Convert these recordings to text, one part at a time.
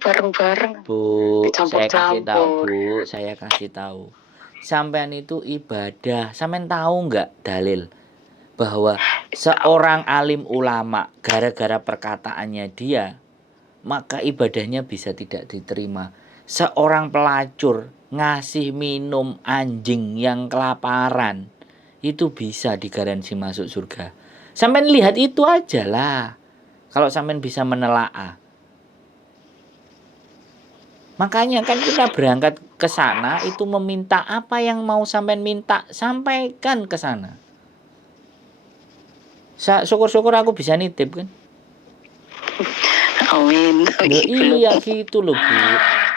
bareng-bareng. Bu, saya kasih tahu. Sampean itu ibadah. Sampean tahu nggak dalil bahwa seorang alim ulama gara-gara perkataannya dia maka ibadahnya bisa tidak diterima. Seorang pelacur ngasih minum anjing yang kelaparan itu bisa digaransi masuk surga. Sampean lihat itu aja lah. Kalau sampean bisa menelaah. Makanya kan kita berangkat ke sana itu meminta apa yang mau sampean minta, sampaikan ke sana. Syukur-syukur aku bisa nitip kan. Amin. Loh, iya gitu loh Bu.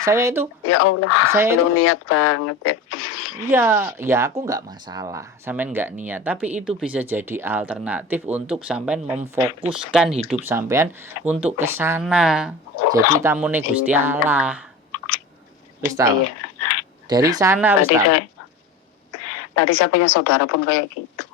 Saya itu ya Allah, saya belum itu niat banget ya aku nggak masalah sampean nggak niat, tapi itu bisa jadi alternatif untuk sampean memfokuskan hidup sampean untuk ke sana. Jadi tamune Gusti Allah. Wis tahu. Iya. Dari sana wis tahu. Tadi saya punya saudara pun kayak gitu.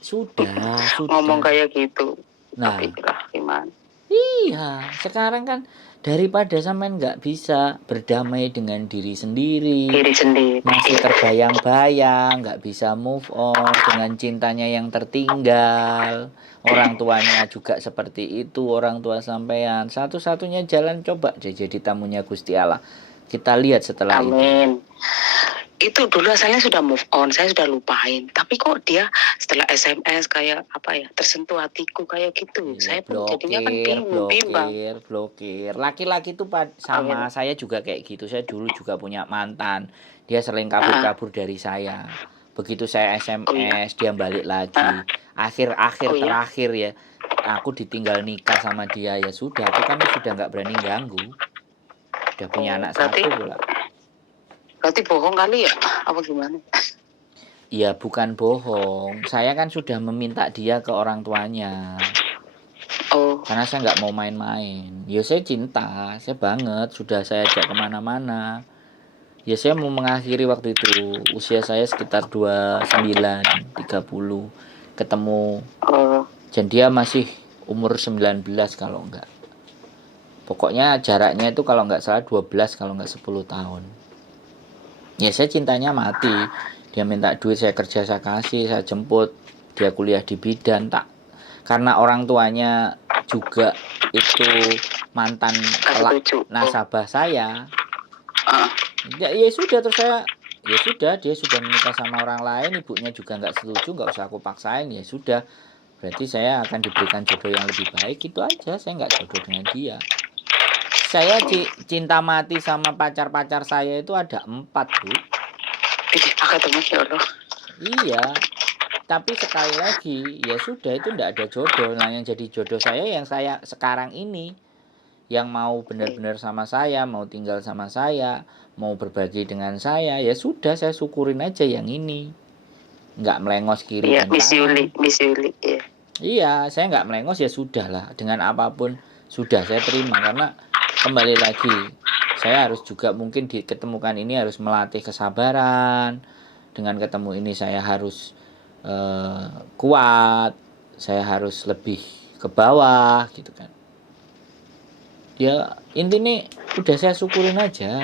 Sudah. Ngomong kayak gitu. Nah, tapi gimana? Iya, sekarang kan daripada sampean nggak bisa berdamai dengan diri sendiri, masih terbayang-bayang, nggak bisa move on dengan cintanya yang tertinggal, orang tuanya juga seperti itu, orang tua sampean. Satu-satunya jalan coba jadi tamunya Gusti Allah. Kita lihat setelah Amin. itu. Itu dulu asalnya sudah move on, saya sudah lupain. Tapi kok dia setelah SMS kayak apa ya, tersentuh hatiku kayak gitu. Iya, saya pun jadinya kan blokir. Laki-laki itu sama saya juga kayak gitu. Saya dulu juga punya mantan. Dia sering kabur-kabur dari saya. Begitu saya SMS, dia balik lagi. Akhir-akhir terakhir ya, aku ditinggal nikah sama dia. Ya sudah, aku kan sudah nggak berani ganggu. Udah punya anak satu pula. Berarti bohong kali ya? Apa gimana? Iya, bukan bohong. Saya kan sudah meminta dia ke orang tuanya. Karena saya nggak mau main-main. Ya saya cinta, saya banget. Sudah saya ajak kemana-mana. Ya saya mau mengakhiri waktu itu. Usia saya sekitar 29, 30. Ketemu. Dan dia masih umur 19 kalau enggak. Pokoknya jaraknya itu kalau nggak salah 12, kalau nggak 10 tahun. Ya saya cintanya mati. Dia minta duit, saya kerja, saya kasih, saya jemput. Dia kuliah di bidan, tak. Karena orang tuanya juga itu mantan nasabah saya. Ya sudah, terus saya ya sudah, dia sudah menikah sama orang lain, ibunya juga nggak setuju, nggak usah aku paksain. Ya sudah, berarti saya akan diberikan jodoh yang lebih baik. Itu aja, saya nggak jodoh dengan dia. Saya cinta mati sama pacar-pacar saya itu ada 4, Bu. Iya, tapi sekali lagi ya sudah, itu ndak ada jodoh. Nah, yang jadi jodoh saya yang saya sekarang ini, yang mau benar-benar sama saya, mau tinggal sama saya, mau berbagi dengan saya. Ya sudah, saya syukurin aja yang ini, nggak melengos kiri dan kanan. Iya, saya nggak melengos, ya sudah lah, dengan apapun sudah saya terima. Karena kembali lagi, saya harus juga mungkin diketemukan ini harus melatih kesabaran. Dengan ketemu ini saya harus kuat, saya harus lebih ke bawah gitu kan. Ya intinya udah saya syukurin aja,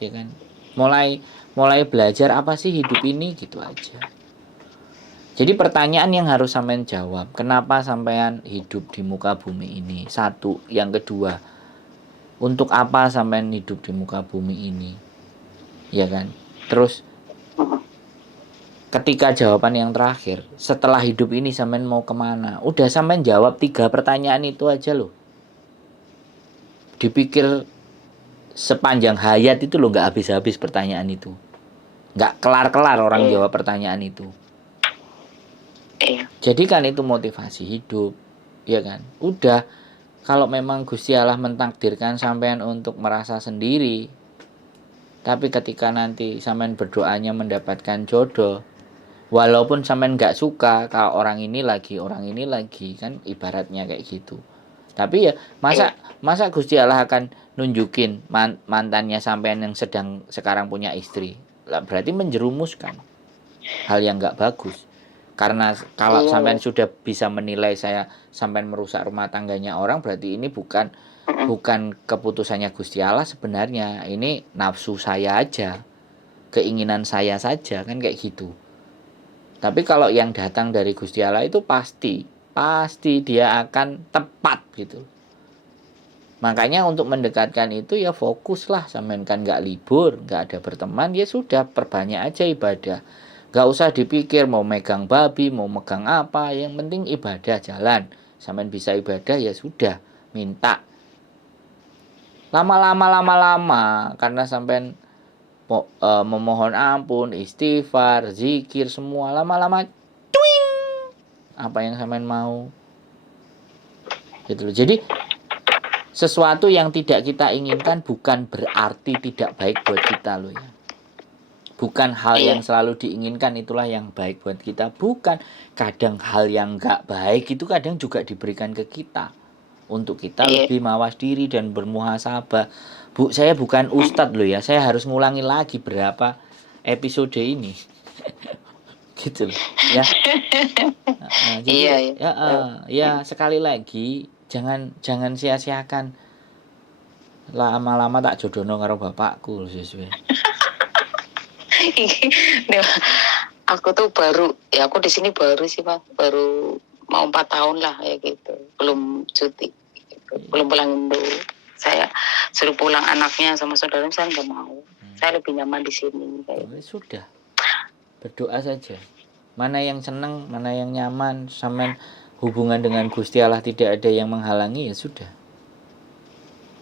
ya kan. Mulai belajar apa sih hidup ini gitu aja. Jadi pertanyaan yang harus sampean jawab, kenapa sampean hidup di muka bumi ini? Satu, yang kedua, untuk apa sampean hidup di muka bumi ini? Ya kan? Terus ketika jawaban yang terakhir, setelah hidup ini sampean mau kemana? Udah sampean jawab 3 pertanyaan itu aja loh. Dipikir sepanjang hayat itu loh, gak habis-habis pertanyaan itu. Gak kelar-kelar orang jawab pertanyaan itu. Jadi kan itu motivasi hidup, ya kan? Udah, kalau memang Gusti Allah mentakdirkan sampean untuk merasa sendiri, tapi ketika nanti sampean berdoanya mendapatkan jodoh, walaupun sampean nggak suka kalau orang ini lagi kan ibaratnya kayak gitu. Tapi ya masa Gusti Allah akan nunjukin mantannya sampean yang sekarang punya istri, lah berarti menjerumuskan hal yang nggak bagus. Karena kalau sampean sudah bisa menilai saya sampean merusak rumah tangganya orang, berarti ini bukan bukan keputusannya Gusti Allah sebenarnya. Ini nafsu saya aja, keinginan saya saja, kan kayak gitu. Tapi kalau yang datang dari Gusti Allah itu pasti dia akan tepat gitu. Makanya untuk mendekatkan itu ya fokuslah, sampean kan nggak libur, nggak ada berteman, ya sudah perbanyak aja ibadah. Nggak usah dipikir mau megang babi, mau megang apa, yang penting ibadah jalan. Sampean bisa ibadah ya sudah, minta. Lama-lama karena sampean memohon ampun, istighfar, zikir semua, lama-lama cuing, apa yang sampean mau. Gitu loh. Jadi sesuatu yang tidak kita inginkan bukan berarti tidak baik buat kita loh ya. Bukan hal yang selalu diinginkan itulah yang baik buat kita. Bukan. Kadang hal yang gak baik itu kadang juga diberikan ke kita. Untuk kita lebih mawas diri dan bermuhasabah. Bu, saya bukan ustadz loh ya. Saya harus ngulangi lagi berapa episode ini. Gitu loh ya. Jadi ya sekali lagi jangan sia-siakan. Lama-lama tak jodohno karo bapakku sesuai. Aku tuh baru, ya aku di sini baru sih Pak, baru mau 4 tahun lah ya gitu, belum cuti, gitu. Belum pulang Indo. Saya suruh pulang anaknya sama saudara, saya nggak mau. Saya lebih nyaman di sini. Kayak. Sudah, berdoa saja. Mana yang senang, mana yang nyaman, sampean hubungan dengan Gusti Allah tidak ada yang menghalangi, ya sudah.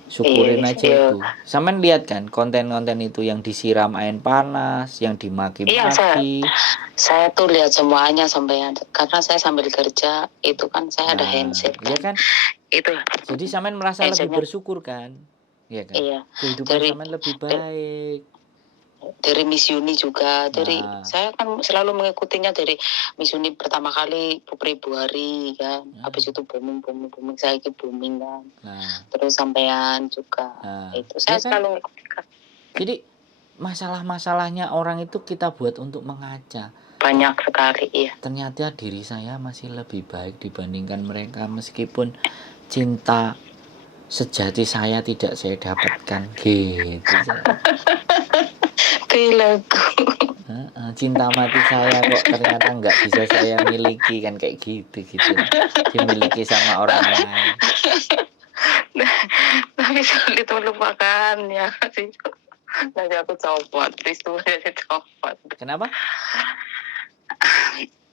Syukurin aja itu. Sampean lihat kan konten-konten itu yang disiram air panas, yang dimaki-maki. Saya tuh lihat semuanya sampai, karena saya sambil kerja itu kan saya ada handset kan. Iya kan? Itu. Jadi sampean merasa lebih bersyukur kan? Iya kan? Iya. Kehidupan sampean lebih baik. Dari Miss Uni juga, dari saya kan selalu mengikutinya dari Miss Uni pertama kali Februari kan, habis itu booming saya itu booming kan, terus sampean juga, itu saya selalu mengikuti. Jadi masalah-masalahnya orang itu kita buat untuk mengaca. Banyak sekali ya. Ternyata diri saya masih lebih baik dibandingkan mereka, meskipun cinta sejati saya tidak saya dapatkan gitu. Lagu. Cinta mati saya kok ternyata nggak bisa saya miliki kan, kayak gitu dimiliki sama orang lain. Tapi sulit melupakannya sih. Nanti aku copot, istunya copot. Kenapa?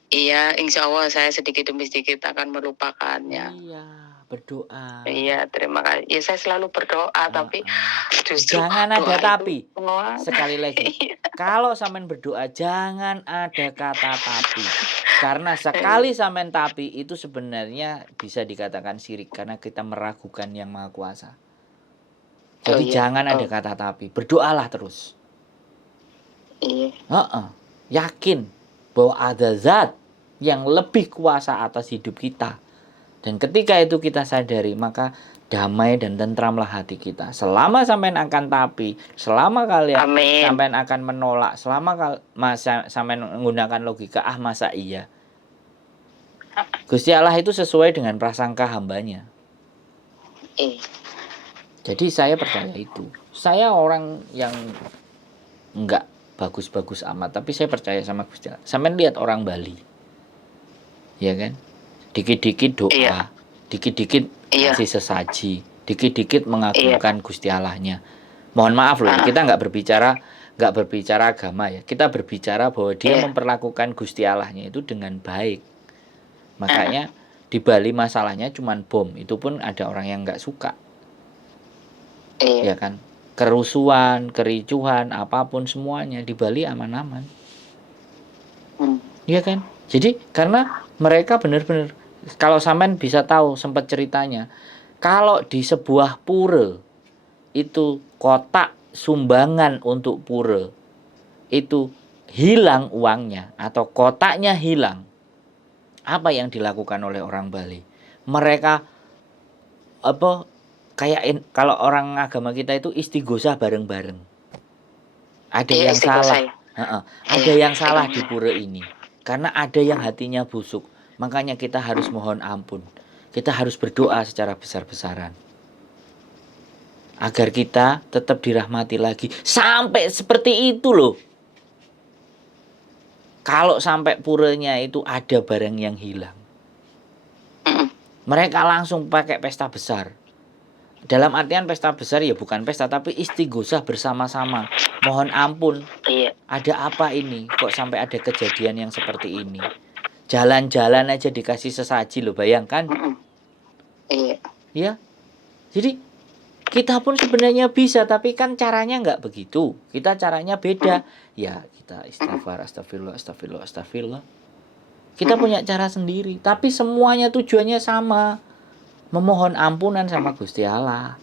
Iya, insya Allah saya sedikit demi sedikit akan melupakannya. Iya, berdoa. Iya, terima kasih. Ya saya selalu berdoa, tapi justru jangan ada tapi. Sekali lagi, kalau sampean berdoa jangan ada kata tapi. Karena sekali sampean tapi itu sebenarnya bisa dikatakan syirik, karena kita meragukan yang Maha Kuasa. Jadi jangan ada kata tapi, berdoalah terus. Iya. Yakin bahwa ada zat yang lebih kuasa atas hidup kita. Dan ketika itu kita sadari, maka damai dan tentramlah hati kita. Selama sampean akan tapi, selama kalian sampean akan menolak, selama sampean menggunakan logika, masa iya. Gusti Allah itu sesuai dengan prasangka hambanya. Jadi saya percaya itu. Saya orang yang enggak bagus-bagus amat, tapi saya percaya sama Gusti Allah. Sampean lihat orang Bali, ya kan? Dikit-dikit doa, dikit-dikit kasih sesaji, dikit-dikit mengagungkan Gusti Allahnya. Mohon maaf loh, kita nggak berbicara agama ya. Kita berbicara bahwa dia memperlakukan Gusti Allahnya itu dengan baik. Makanya di Bali masalahnya cuman bom, itu pun ada orang yang nggak suka, ya kan? Kerusuhan, kericuhan, apapun semuanya di Bali aman-aman, ya kan? Jadi karena mereka benar-benar, kalau sampean bisa tahu sempat ceritanya, kalau di sebuah pura itu kotak sumbangan untuk pura itu hilang uangnya atau kotaknya hilang, apa yang dilakukan oleh orang Bali? Mereka kayak kalau orang agama kita itu istighosah bareng-bareng. Ada yang salah, ada yang salah di pura ini. Karena ada yang hatinya busuk, makanya kita harus mohon ampun. Kita harus berdoa secara besar-besaran. agar kita tetap dirahmati lagi. Sampai seperti itu loh. Kalau sampai puranya itu ada barang yang hilang, mereka langsung pakai pesta besar. Dalam artian pesta besar ya bukan pesta, tapi istighosah bersama-sama. Mohon ampun, ada apa ini? Kok sampai ada kejadian yang seperti ini? Jalan-jalan aja dikasih sesaji loh, bayangkan. Iya. Ya, jadi kita pun sebenarnya bisa, tapi kan caranya nggak begitu. Kita caranya beda. Ya, kita istighfar, astagfirullah, astagfirullah, astagfirullah. Kita punya cara sendiri, tapi semuanya tujuannya sama. Memohon ampunan sama Gusti Allah.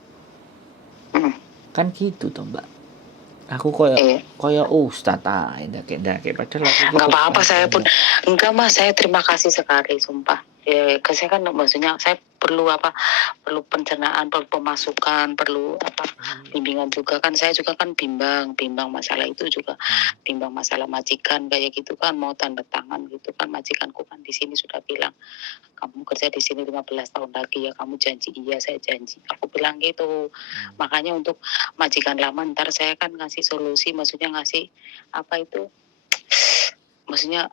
Kan gitu toh, Mbak. Aku koyo ustaz ndake padahal aku nggak apa-apa, saya pun enggak Mas, saya terima kasih sekali sumpah. Ya, saya kan maksudnya saya perlu pencernaan, perlu pemasukan, perlu bimbingan juga kan. Saya juga kan bimbang masalah itu juga, bimbang masalah majikan kayak gitu kan, mau tanda tangan gitu kan. Majikanku kan di sini sudah bilang, kamu kerja di sini 15 tahun lagi ya, kamu janji. Iya, saya janji, aku bilang gitu. Makanya untuk majikan lama ntar saya kan ngasih solusi, maksudnya ngasih apa itu, maksudnya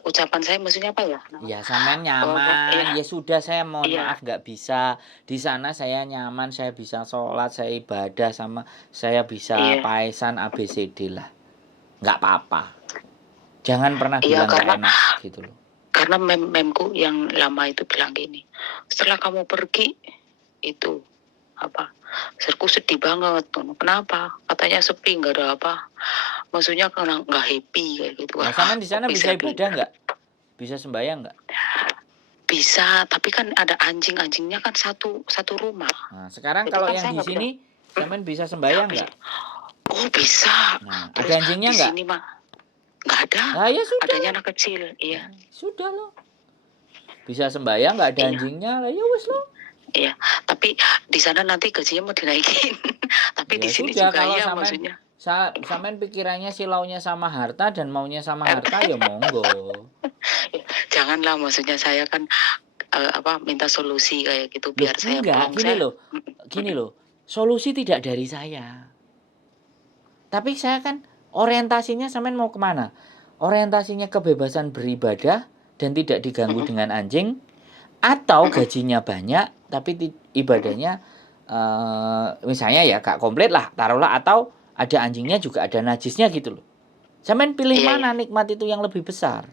ucapan saya maksudnya apa ya? Ya sampean nyaman, ya sudah, saya mohon maaf nggak bisa. Di sana saya nyaman, saya bisa sholat, saya ibadah, sama saya bisa paesan ABCD lah. Nggak apa-apa. Jangan pernah bilang nggak enak gitu loh. Karena memku yang lama itu bilang gini, setelah kamu pergi itu serku sedih banget. Kenapa? Katanya sepi, nggak ada apa. Maksudnya karena nggak happy kayak gitu. Nah, sampean di sana bisa ibadah nggak? Bisa sembahyang nggak? Bisa, tapi kan ada anjingnya kan satu rumah. Nah, sekarang kalau kan yang di sini, sampean bisa sembahyang nggak? Oh bisa. Nah, ada anjingnya nggak? Di sini mah nggak ada. Nah, ya sudah. Adanya anak kecil, iya. Sudah loh. Bisa sembahyang nggak ada anjingnya, lah ya wes loh. Iya, tapi di sana nanti gajinya mau dinaikin. Tapi ya di sini sudah, juga ya maksudnya. Sampean pikirannya silaunya sama harta dan maunya sama harta ya monggo. Janganlah, maksudnya saya kan minta solusi kayak gitu biar saya pulang. Gini loh, solusi tidak dari saya. Tapi saya kan orientasinya sampean mau kemana? Orientasinya kebebasan beribadah dan tidak diganggu dengan anjing, atau gajinya banyak tapi ibadahnya misalnya ya gak komplit lah, taruhlah, atau ada anjingnya juga ada najisnya gitu loh. Sampean pilih mana nikmat itu yang lebih besar?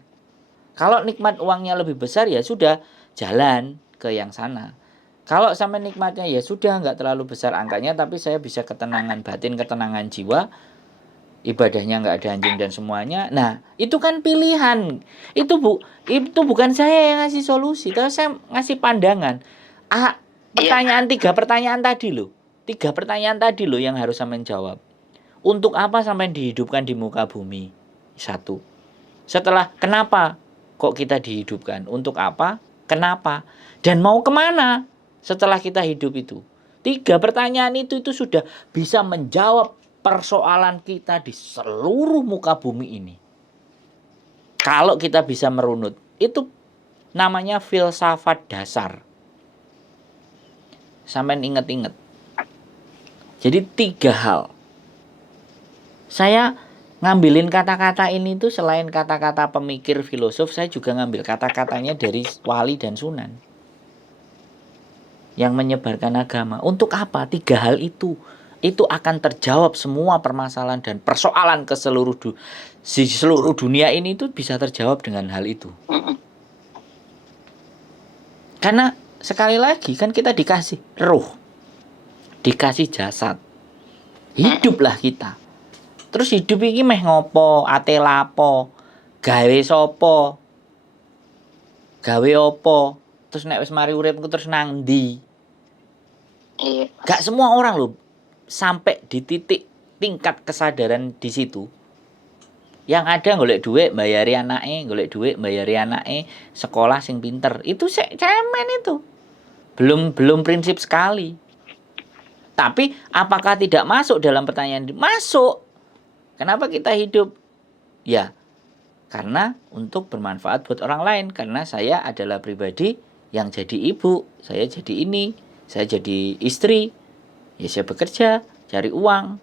Kalau nikmat uangnya lebih besar ya sudah, jalan ke yang sana. Kalau sampai nikmatnya ya sudah nggak terlalu besar angkanya, tapi saya bisa ketenangan batin, ketenangan jiwa, ibadahnya nggak ada anjing dan semuanya. Nah itu kan pilihan. Itu bukan saya yang ngasih solusi, tapi saya ngasih pandangan. Tiga pertanyaan tadi loh yang harus sampean jawab. Untuk apa sampai dihidupkan di muka bumi? Satu. Setelah kenapa kok kita dihidupkan? Untuk apa? Kenapa? Dan mau kemana setelah kita hidup itu? 3 pertanyaan itu sudah bisa menjawab persoalan kita di seluruh muka bumi ini. Kalau kita bisa merunut, itu namanya filsafat dasar. Sampai inget-inget. Jadi 3 hal. Saya ngambilin kata-kata ini tuh selain kata-kata pemikir filosof, saya juga ngambil kata-katanya dari wali dan sunan yang menyebarkan agama. Untuk apa? 3 hal itu akan terjawab semua permasalahan dan persoalan ke seluruh dunia ini itu bisa terjawab dengan hal itu. Karena sekali lagi kan kita dikasih ruh, dikasih jasad, hiduplah kita. Terus hidup iki meh ngopo, ate lapo, gawe sopo, gawe opo, terus nek wis mari uripku terus nang ndi? Gak semua orang loh sampai di titik tingkat kesadaran di situ. Yang ada golek duit bayari anake, sekolah sing pinter. Itu cemen itu. Belum prinsip sekali. Tapi apakah tidak masuk dalam pertanyaan? Masuk. Kenapa kita hidup? Ya, karena untuk bermanfaat buat orang lain. Karena saya adalah pribadi yang jadi ibu, saya jadi ini, saya jadi istri, Ya saya bekerja, cari uang.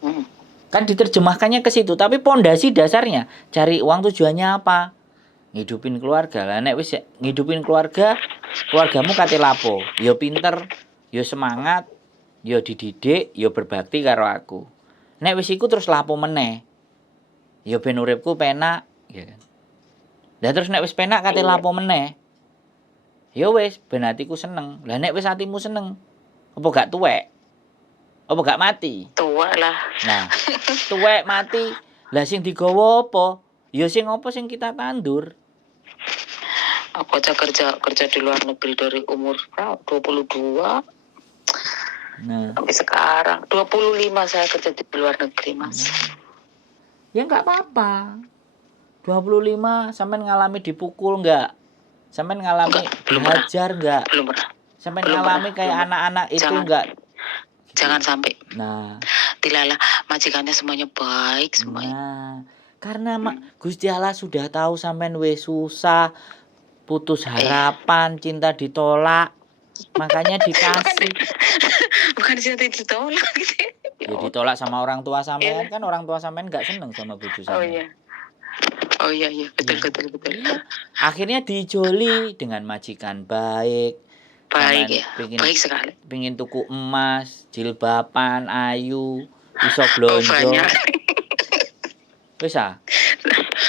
Hmm. Kan diterjemahkannya ke situ, tapi pondasi dasarnya cari uang tujuannya apa? Ngidupin keluarga. Lah nek wis ngidupin keluarga, keluargamu kate lapo? Ya pinter, ya semangat, ya dididik, ya berbakti karo aku. Nek wis iku terus lapo meneh? Ya ben uripku penak, ya kan. Lah terus nek wis penak kate lapo meneh? Ya wis ben atiku seneng. Lah nek wis atimu seneng, apa gak tuwek? Apa gak mati? Tua lah. Nah, tuwek mati. Lah sing digawa apa? Ya sing apa sing kita tandur. Aku aja kerja di luar negeri dari umur 22 sampai sekarang 25 saya kerja di luar negeri, Mas. Ya enggak apa-apa. 25 sampean ngalami dipukul enggak? Sampean ngalami dihajar enggak? Belum pernah. Sampean ngalami kayak anak-anak itu enggak? Jangan sampai. Nah, dilalah majikannya semuanya baik semuanya. Nah, karena Gusti Allah sudah tahu sampean wis susah, putus harapan, cinta ditolak, makanya dikasih. Bukan cinta ditolak gitu. Ya ditolak sama orang tua sampean, kan orang tua sampean enggak seneng sama bojo sampean. Oh iya, betul. Akhirnya dijoli dengan majikan baik. Baik ya, baik sekali. Pingin tuku emas, jilbaban, ayu, iso blonjo. Wis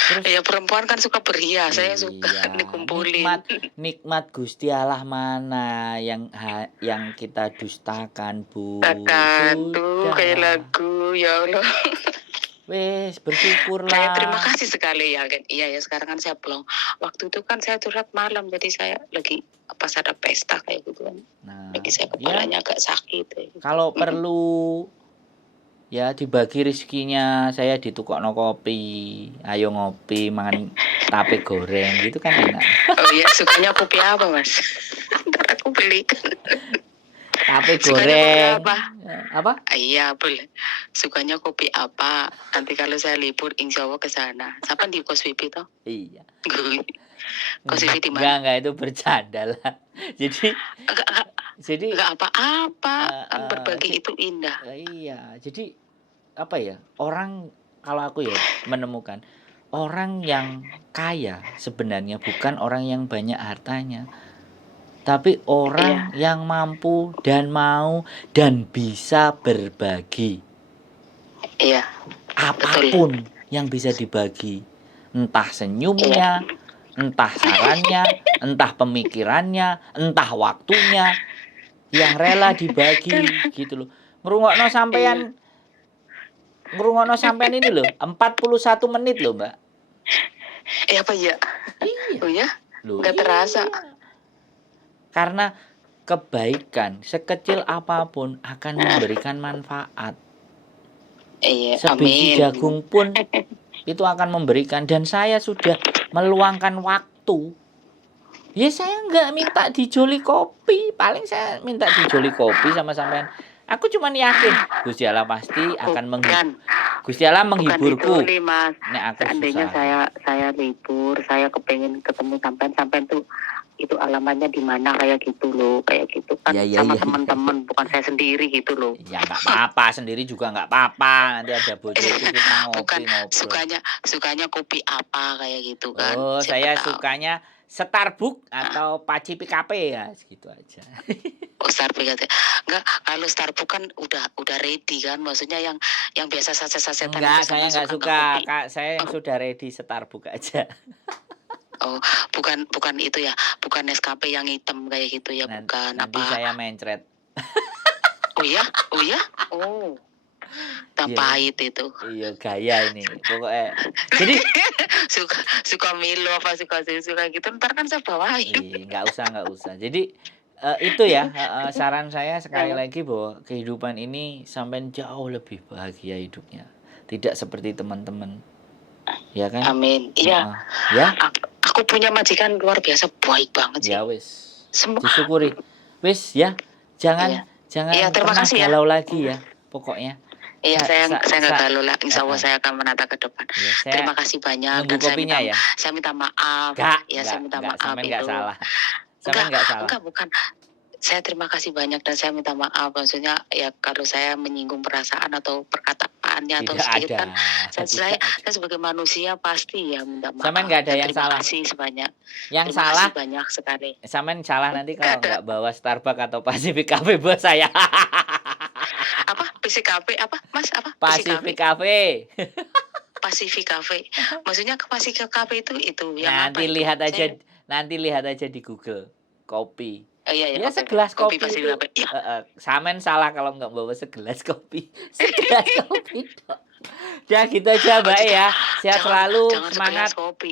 Terus ya perempuan kan suka berhias, saya suka dikumpulin. Nikmat Gusti Allah mana yang kita dustakan, Bu? Sudah. Kayak lagu, ya Allah. Wes bersyukurlah. Saya terima kasih sekali ya kan. Iya ya, sekarang kan saya pulang. Waktu itu kan saya curhat malam, jadi saya lagi pas ada pesta kayak gitu kan. Nah, lagi saya kepalanya agak sakit. Kalau perlu ya dibagi rezekinya, saya ditukokno kopi, ayo ngopi, mangan tape goreng gitu kan enak. Oh iya, sukanya kopi apa, Mas? Ntar aku belikan. Tape goreng. Apa? Iya, boleh. Sukanya kopi apa? Nanti kalau saya libur, insya Allah ke sana. Siapa di Kos Vivi toh? Iya. Kos Vivi di mana? Enggak itu bercanda lah. Jadi enggak apa-apa. Berbagi itu indah. Iya, jadi apa ya? Orang kalau aku ya menemukan orang yang kaya sebenarnya bukan orang yang banyak hartanya. Tapi orang yang mampu dan mau dan bisa berbagi. Iya. Apapun yang bisa dibagi. Entah senyumnya, entah sarannya, entah pemikirannya, entah waktunya yang rela dibagi gitu loh. Ngrungokno sampean ini loh, 41 menit loh, Mbak. Apa ya? Iya. Oh ya? Enggak terasa. Karena kebaikan sekecil apapun akan memberikan manfaat. Sebiji jagung pun itu akan memberikan, dan saya sudah meluangkan waktu. Ya saya enggak minta dijoli kopi, paling saya minta dijoli kopi sama sampean. Aku cuma yakin Gusti Allah pasti akan Gusti Allah menghiburku. Nek aku seandainya saya libur, saya kepengen ketemu sampean tuh itu alamatnya di mana kayak gitu loh, kayak gitu kan sama teman-teman, bukan saya sendiri gitu loh. Ya enggak apa-apa, sendiri juga enggak apa-apa. Nanti ada bojo itu kita ngopi. Sukanya kopi apa kayak gitu kan. Oh, saya sukanya Starbucks atau Paci PKP ya, segitu aja. Oh, Starbucks. Enggak, kalau Starbucks kan udah ready kan, maksudnya yang biasa saset-sasetan. Enggak, saya enggak suka. Kak, saya yang sudah ready Starbucks aja. Oh, bukan itu ya, bukan Nescafe yang hitam kayak gitu ya, bukan nanti apa. Saya mencret. Oh ya? Oh. Pahit itu. Iya, gaya ini. Pokoknya. Jadi suka Milo apa suka gitu, ntar kan saya bawain. Enggak usah. Jadi itu ya saran saya sekali lagi bahwa kehidupan ini sampai jauh lebih bahagia hidupnya. Tidak seperti teman-teman. Ya kan? Amin. Iya. Ya. Aku punya majikan luar biasa baik banget sih. Ya wis. Disyukuri. Wis ya. Jangan terima kasih galau lagi ya pokoknya. Iya, saya nggak galau lah. Insya Allah saya akan menata ke depan. Ya, terima kasih banyak. Dan saya minta maaf. Saya minta maaf. Sampai nggak salah. Enggak, bukan. Saya terima kasih banyak dan saya minta maaf. Maksudnya ya kalau saya menyinggung perasaan atau perkataannya atau Tidak sedikit ada, kan, tidak ada. saya sebagai manusia pasti ya minta Sampean maaf. nggak ada Dan yang terima salah. kasih sebanyak. Yang Terima salah, kasih banyak sekali. sampean salah nanti Nggak kalau ada. nggak bawa Starbucks atau Pacific Cafe buat saya. Apa? PCKP apa? Mas apa? Pacific Cafe. Pacific Cafe. Maksudnya ke Pacific Cafe itu yang Nanti apa itu? lihat aja, Saya, nanti lihat aja di Google. Kopi. oh iya ya, Ya oke oke. segelas Kopi kopi Pacific itu, Cafe. Ya. Samen salah kalau nggak bawa segelas kopi. Segelas kopi dok. Ya gitu aja Mbak ya. Sehat selalu, Jangan semangat. segelas kopi.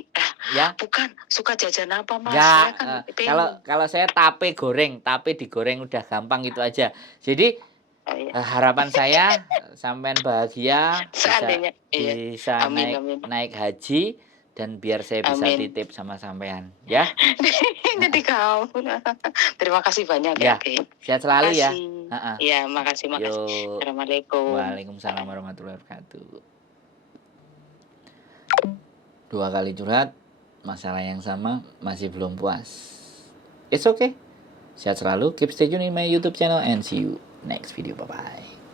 Ya. Bukan, suka jajan apa Mas? Enggak, Saya kan kalau saya tape goreng, tape digoreng udah gampang gitu aja. Jadi harapan saya sampean bahagia, seandainya bisa amin naik amin naik haji dan biar saya bisa amin. titip sama sampean, ya. Jadi kamu. Terima kasih banyak Ya, Oke. sehat selalu ya. Makasih. Ya, makasih. Yuk. Assalamualaikum. Waalaikumsalam warahmatullahi wabarakatuh. 2 kali curhat, masalah yang sama, masih belum puas. It's okay. Sehat selalu, keep stay tune in my YouTube channel and see you next video. Bye-bye.